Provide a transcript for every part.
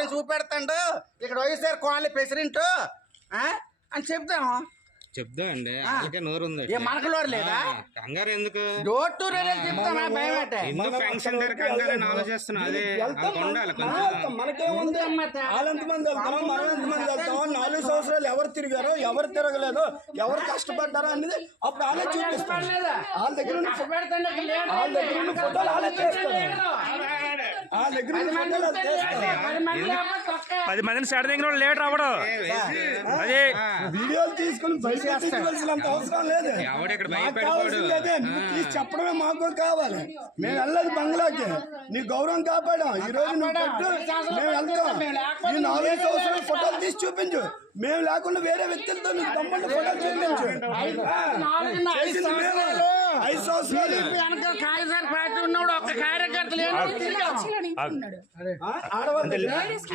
గారిని చూపెడతాడు ఇక్కడ YSR colony president అని చెప్తాము. చెప్దామండి నోరు ఉంది మనకు నోరు లేదా? కంగారు ఎందుకు? డోర్ టు డోర్ చెప్తామా? భయం అంటే ఎందుకు ఫంక్షన్ దగ్గర కంగారు ఆలోచిస్తున్నా. అదే ఉండాలి కొంచెం. మనకేముంది? వాళ్ళెంతమంది వెళ్తాం, మనం ఎంతమంది వెళ్తాం, 4 సంవత్సరాలు ఎవరు తిరిగారో ఎవరు తిరగలేదు, ఎవరు కష్టపడ్డారో అనేది అప్పుడు వాళ్ళే చూపిస్తాం. వాళ్ళ దగ్గర ఉన్న ఫోటోలు వాళ్ళే చేస్తారు. వాళ్ళ దగ్గర ఉన్న ఫోటోలు చేస్తారు. 10 మందిని సెడ దగ్గర లేటర్ అవ్వడు. అదే వీడియోలు తీసుకుని బయటవలసినంత అవసరం లేదు. కావాల్సిందే నువ్వు తీసి చెప్పడమే మాకు కావాలి. మేము వెళ్ళదు బంగ్లాకి, నీ గౌరవం కాపాడాం. ఈ రోజు నువ్వు పెట్టు, మేము వెళ్తాం. ఈ 4 సంవత్సరాలు ఫోటోలు తీసి చూపించు. మేము లేకుండా వేరే వ్యక్తులతో నీకు తమ్ముడు ఫోటోలు చూపించు. 5 సంవత్సరాలు ఉన్నాడు ఒక్క కార్యకర్త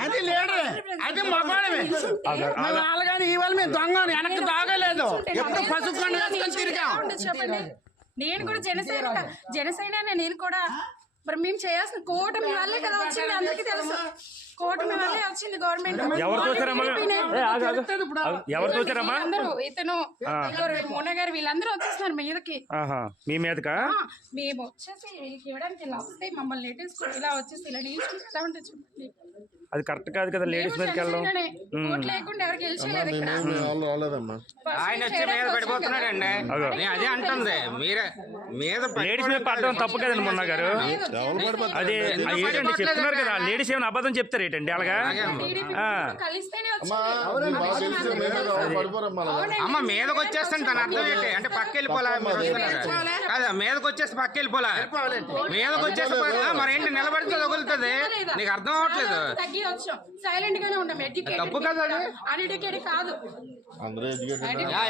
అది లేడు, అది మగవాడమే. వాళ్ళగాని ఇవాళ మేము దొంగ వెనక్కి దాగలేదు. ఎప్పుడు పసుపు కొండ వేసుకొని తిరిగాం. చెప్పండి, నేను కూడా జనసేన నేను కూడా. మరి మేము చేయాల్సిన కూటమి వల్లే కదా వచ్చింది, అందరికీ తెలుసు. కూటమి వల్లే వచ్చింది గవర్నమెంట్. ఎవరు చూసారమ్మా? అందరూ ఇతను మోన గారు వీళ్ళందరూ వచ్చేస్తున్నారు మీదకి. మీ మీదకా? మేము వచ్చేసి వీళ్ళకి ఇవ్వడానికి ఇలా వస్తే మమ్మల్ని నెట్టేసుకుని ఇలా వచ్చేసి ఇలా నిల్చుంటే ఎలా ఉంటుంది చెప్పండి. అది కరెక్ట్ కాదు కదా, లేడీస్ మీదకి వెళ్ళడం. ఓట్లు లేకుండా ఎవరికి గెలిచేయలేదు ఇక్కడ. ఆయన వచ్చి మీద పడిపోతున్నాడండి. అదే అంటుంది మీరే మీద లేడీస్ మీద పడడం తప్పు కదండి మొన్న గారు. అదే ఏంటండి చెప్తున్నారు కదా, లేడీస్ ఏమైనా అబద్ధం చెప్తారు ఏంటండి అలాగా? అమ్మ మీదకి వచ్చేస్తాను తన అర్థం ఏంటి అంటే పక్క వెళ్ళిపోలా. కాదా మీదకి వచ్చేస్తే పక్క వెళ్ళిపోలా, మీదకి వచ్చేస్తే మరేంటి నిలబడితే తగులుతుంది. నీకు అర్థం అవ్వట్లేదు. సైలెంట్ గానే ఉంటాం. తప్పు కదా అన్ఎడ్యుకేటెడ్ కాదు.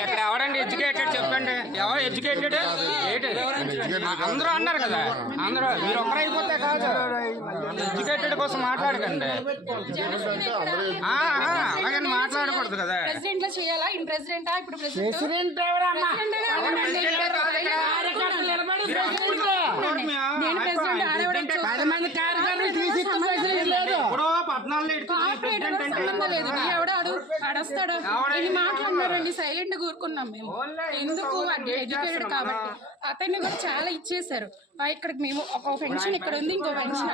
ఇక్కడ ఎవరండి ఎడ్యుకేటెడ్ చెప్పండి, ఎవరు ఎడ్యుకేటెడ్? అందరూ అన్నారు కదా, అందరూ మీరు ఒక్కరైపోతే కాదు. ఎడ్యుకేటెడ్ కోసం మాట్లాడకండి, అలాగని మాట్లాడకూడదు కదా. ప్రెసిడెంట్ లో చేయాలా? ఇన్ ప్రెసిడెంటా? ఇప్పుడు ప్రెసిడెంట్ మాట్లాడినారండి, సైలెంట్ కూరుకున్నాం మేము. ఎందుకు అంటే ఎడ్యుకేటెడ్ కాబట్టి అతన్ని కూడా చాలా ఇచ్చేసారు. ఇక్కడికి మేము ఒక పెన్షన్ ఇక్కడ ఉంది, ఇంకో పెన్షన్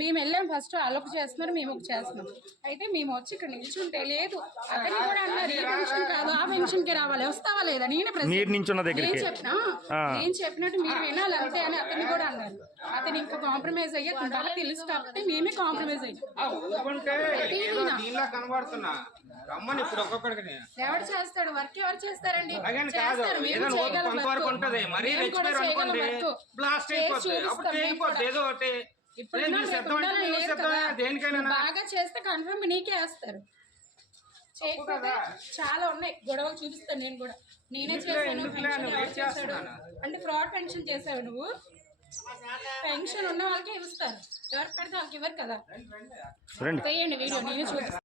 మేము వెళ్ళాం. ఫస్ట్ అలొక చేస్తున్నారు, మేము ఒక చేస్తున్నాం. అయితే మేము వచ్చి ఇక్కడ నిల్చుంటే లేదు, అతన్ని కూడా అన్నారు ఈ పెన్షన్ కాదు ఆ పెన్షన్ కి రావాలి, వస్తావా లేదా? నేను చెప్పినట్టు మీరు వినాలి అంతే అని అతన్ని కూడా అన్నారు. అతను ఇంకా కాంప్రమైజ్ అయ్యా వాళ్ళకి తెలుసు కాబట్టి మేమే కాంప్రమైజ్ అయ్యాం. ఎవరు చేస్తాడు వర్క్? ఎవరు చేస్తారండి? బాగా చేస్తే కన్ఫర్మ్ నీకే వేస్తారు. చేయకపోతే చాలా ఉన్నాయి గొడవలు చూపిస్తాను. నేను కూడా నేనే చేశాను అంటే ఫ్రాడ్ పెన్షన్ చేసావు నువ్వు. పెన్షన్ ఉన్న వాళ్ళకి ఇస్తారు, ఎవరు పెడితే వాళ్ళకి ఇవ్వరు కదా. చేయండి వీడియో, నేనే చూపిస్తాను.